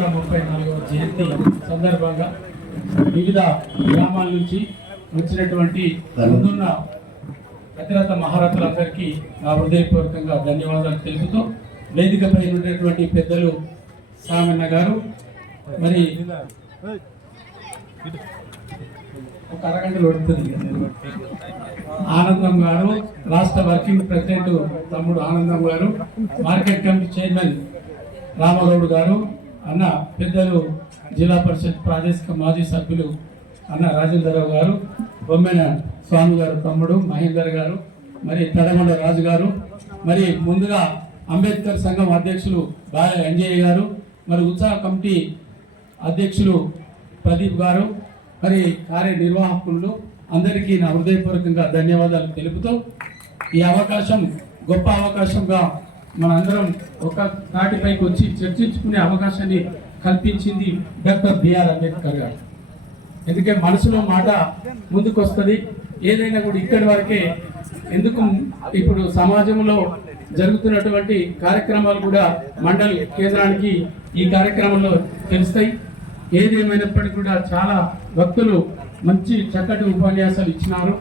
34వ జయంతి సందర్భంగా వివిధ గ్రామాల నుంచి వచ్చినటువంటి ముందున్న అతిరథ మహారథులందరికీ నా హృదయపూర్వకంగా ధన్యవాదాలు తెలుపుతూ వేదికపై ఉన్నటువంటి పెద్దలు సామన్న గారు మరి ఒక అరగంటలో పడుతుంది ఆనందం గారు, రాష్ట్ర వర్కింగ్ ప్రెసిడెంట్ తమ్ముడు ఆనందం గారు, మార్కెట్ కమిటీ చైర్మన్ రామగౌడ్ గారు, అన్న పెద్దలు జిల్లా పరిషత్ ప్రాదేశిక మాజీ సభ్యులు అన్న రాజేంద్రరావు గారు, బొమ్మెన స్వామి గారు తమ్ముడు మహేందర్ గారు, మరి తడమండ రాజు గారు, మరి ముందుగా అంబేద్కర్ సంఘం అధ్యక్షులు బాల అంజయ్య గారు, మరి ఉత్సాహ కమిటీ అధ్యక్షులు ప్రదీప్ గారు, మరి కార్యనిర్వాహకులు అందరికీ నా హృదయపూర్వకంగా ధన్యవాదాలు తెలుపుతూ ఈ అవకాశం గొప్ప అవకాశంగా మనందరం ఒక తాటిపైకి వచ్చి చర్చించుకునే అవకాశాన్ని కల్పించింది డాక్టర్ బిఆర్ అంబేద్కర్ గారు. ఎందుకంటే మనసులో మాట ముందుకు వస్తుంది. ఏదైనా కూడా ఇక్కడి వరకే ఎందుకు ఇప్పుడు సమాజంలో జరుగుతున్నటువంటి కార్యక్రమాలు కూడా మండల్ కేంద్రానికి ఈ కార్యక్రమంలో తెలుస్తాయి. ఏదేమైనప్పటికీ కూడా చాలా భక్తులు మంచి చక్కటి ఉపన్యాసాలు ఇచ్చినారు.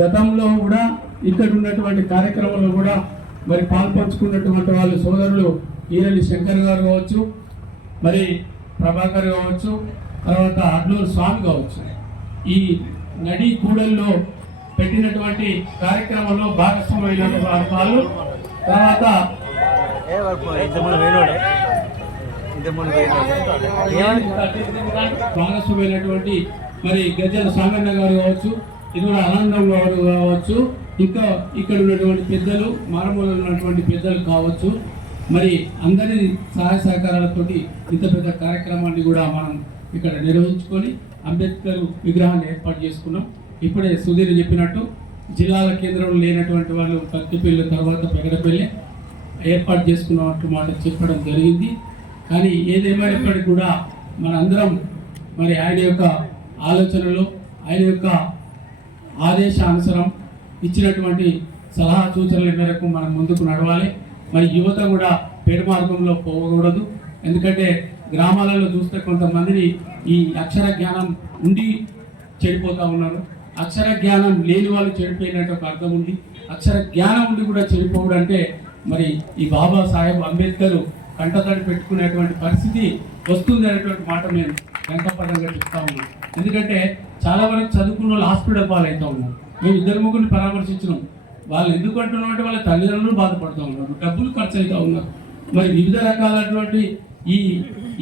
గతంలో కూడా ఇక్కడ ఉన్నటువంటి కార్యక్రమంలో కూడా మరి పాల్పంచుకున్నటువంటి వాళ్ళు సోదరులు ఈరలి శంకర్ గారు కావచ్చు, మరి ప్రభాకర్ కావచ్చు, తర్వాత అడ్లూరు స్వామి కావచ్చు, ఈ నడి కూడల్లో పెట్టినటువంటి కార్యక్రమంలో భాగస్వామైన వాళ్ళు, తర్వాత భాగస్వామైనటువంటి మరి గజ్జల సాగన్న గారు కావచ్చు, ఇది కూడా ఆనందం గారు కావచ్చు, ఇంకా ఇక్కడ ఉన్నటువంటి పెద్దలు మారుమూలలో ఉన్నటువంటి పెద్దలు కావచ్చు, మరి అందరి సహాయ సహకారాలతోటి ఇంత పెద్ద కార్యక్రమాన్ని కూడా మనం ఇక్కడ నిర్వహించుకొని అంబేద్కర్ విగ్రహాన్ని ఏర్పాటు చేసుకున్నాం. ఇప్పుడే సుధీర్ చెప్పినట్టు జిల్లాల కేంద్రంలో లేనటువంటి వాళ్ళు కత్తిపల్లి తర్వాత పెగడపల్లి ఏర్పాటు చేసుకున్నట్టు మాట చెప్పడం జరిగింది. కానీ ఏదేమైనప్పటికీ కూడా మనందరం మరి ఆయన యొక్క ఆలోచనలు, ఆయన యొక్క ఆదేశానుసారం ఇచ్చినటువంటి సలహా సూచనల మేరకు మనం ముందుకు నడవాలి. మరి యువత కూడా పేడ మార్గంలో పోకూడదు. ఎందుకంటే గ్రామాలలో చూస్తే కొంతమందిని ఈ అక్షర జ్ఞానం ఉండి చెడిపోతూ ఉన్నారు. అక్షర జ్ఞానం లేని వాళ్ళు చెడిపోయినట్టు ఒక అర్థం ఉంది. అక్షర జ్ఞానం ఉండి కూడా చెడిపోవడం అంటే మరి ఈ బాబాసాహెబ్ అంబేద్కర్ కంటతడి పెట్టుకునేటువంటి పరిస్థితి వస్తుంది అనేటువంటి మాట నేను వెంకపదంగా చెప్తా ఉన్నాను. ఎందుకంటే చాలా వరకు చదువుకున్న వాళ్ళు హాస్పిటల్ పాలవుతూ ఉన్నారు. మేము ఇద్దరు ముగ్గురిని పరామర్శించినాం. వాళ్ళు ఎందుకు అంటున్నట్టు వాళ్ళ తల్లిదండ్రులు బాధపడుతూ ఉన్నారు, డబ్బులు ఖర్చు అవుతూ ఉన్నారు. మరి వివిధ రకాలైనటువంటి ఈ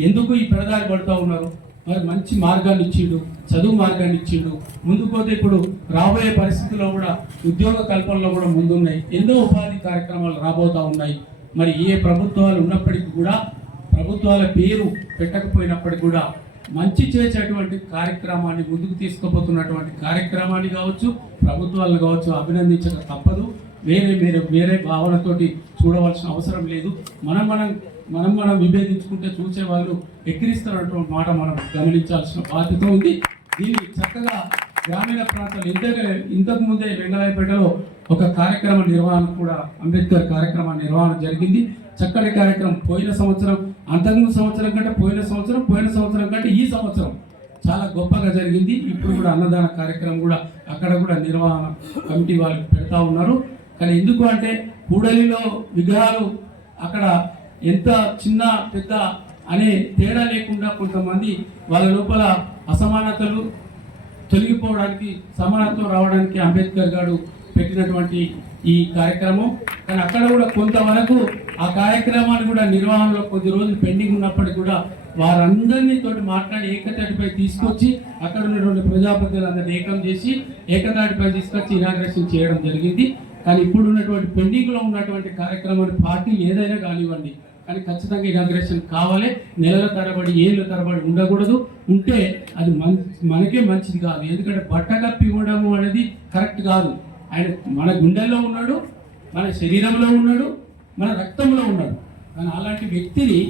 ఎందుకు ఈ పెడదారి పడుతూ ఉన్నారు. మరి మంచి మార్గాన్ని ఇచ్చిండు, చదువు మార్గాన్ని ఇచ్చిండు. ముందుకు పోతే ఇప్పుడు రాబోయే పరిస్థితుల్లో కూడా ఉద్యోగ కల్పనలో కూడా ముందున్నాయి. ఎన్నో ఉపాధి కార్యక్రమాలు రాబోతూ ఉన్నాయి. మరి ఏ ప్రభుత్వాలు ఉన్నప్పటికీ కూడా, ప్రభుత్వాల పేరు పెట్టకపోయినప్పటికీ కూడా మంచి చేసేటువంటి కార్యక్రమాన్ని ముందుకు తీసుకుపోతున్నటువంటి కార్యక్రమాన్ని కావచ్చు, ప్రభుత్వాలను కావచ్చు అభినందించక తప్పదు. వేరే భావనతోటి చూడవలసిన అవసరం లేదు. మనం విభేదించుకుంటే చూసే వాళ్ళు ఎక్కిరిస్తున్నటువంటి మాట మనం గమనించాల్సిన బాధ్యత ఉంది. దీన్ని చక్కగా గ్రామీణ ప్రాంతాలు ఇంతకు ముందే వెంగళాయపేటలో ఒక కార్యక్రమ నిర్వహణ కూడా అంబేద్కర్ కార్యక్రమ నిర్వహణ జరిగింది. చక్కటి కార్యక్రమం. పోయిన సంవత్సరం, అంతకుముందు సంవత్సరం కంటే పోయిన సంవత్సరం కంటే ఈ సంవత్సరం చాలా గొప్పగా జరిగింది. ఇప్పుడు కూడా అన్నదాన కార్యక్రమం కూడా అక్కడ కూడా నిర్వహణ కమిటీ వాళ్ళు పెడతా ఉన్నారు. కానీ ఎందుకు అంటే కూడలిలో విగ్రహాలు అక్కడ ఎంత చిన్న పెద్ద అనే తేడా లేకుండా కొంతమంది వాళ్ళ లోపల అసమానతలు తొలగిపోవడానికి, సమానత్వం రావడానికి అంబేద్కర్ గారు పెట్టినటువంటి ఈ కార్యక్రమం. కానీ అక్కడ కూడా కొంతవరకు ఆ కార్యక్రమాన్ని కూడా నిర్వహణలో కొద్ది రోజులు పెండింగ్ ఉన్నప్పటికీ కూడా వారందరినీ తోటి మాట్లాడి ఏకతాటిపై తీసుకొచ్చి అక్కడ ఉన్నటువంటి ప్రజాప్రతినిధులందరినీ ఏకం చేసి ఏకతాటిపై తీసుకొచ్చి ఇనాగ్రేషన్ చేయడం జరిగింది. కానీ ఇప్పుడు ఉన్నటువంటి పెండింగ్లో ఉన్నటువంటి కార్యక్రమాన్ని పార్టీ ఏదైనా కానివ్వండి, కానీ ఖచ్చితంగా ఇనాగ్రేషన్ కావాలి. నెలల తరబడి, ఏళ్ళ తరబడి ఉండకూడదు. ఉంటే అది మనకే మంచిది కాదు. ఎందుకంటే బట్ట కప్పి ఇవ్వడము అనేది కరెక్ట్ కాదు. ఆయన మన గుండెల్లో ఉన్నాడు, మన శరీరంలో ఉన్నాడు, మన రక్తంలో ఉన్నాడు. కానీ అలాంటి వ్యక్తిని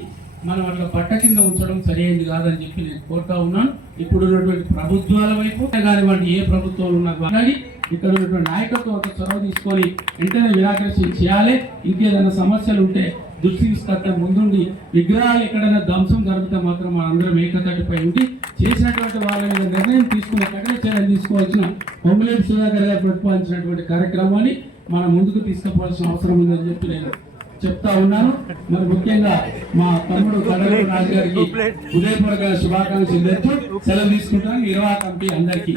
మనం అట్లా పట్ట కింద ఉంచడం సరైనది కాదని చెప్పి నేను కోరుతా ఉన్నాను. ఇప్పుడు ఉన్నటువంటి ప్రభుత్వాల వైపు కానివ్వండి, ఏ ప్రభుత్వాలు ఉన్నా కానీ ఇక్కడ ఉన్నటువంటి నాయకత్వం చొరవ తీసుకొని వెంటనే నిరాకరణ చేయాలి. ఇంకేదైనా సమస్యలు ఉంటే దృష్టి తీసుకొస్తే ముందుండి విగ్రహాలు ఎక్కడైనా ధ్వంసం జరిగితే మాత్రం మనందరం ఏకతాటిపై ఉండి చేసినటువంటి వాళ్ళ మీద నిర్ణయం తీసుకునే కఠిన చర్యలు తీసుకోవాల్సిన పొంగులేటి సుధాకర్ గారు ప్రతిపాదించినటువంటి కార్యక్రమాన్ని మనం ముందుకు తీసుకుపోవాల్సిన అవసరం ఉందని చెప్పి నేను చెప్తా ఉన్నాను. మరి ముఖ్యంగా మా తమ్ముడు కడలూరు రాజు గారికి హృదయపూర్వక శుభాకాంక్షలు తెలుపుతూ సెలవు తీసుకుంటాను. నిర్వాహక కమిటీ అందరికీ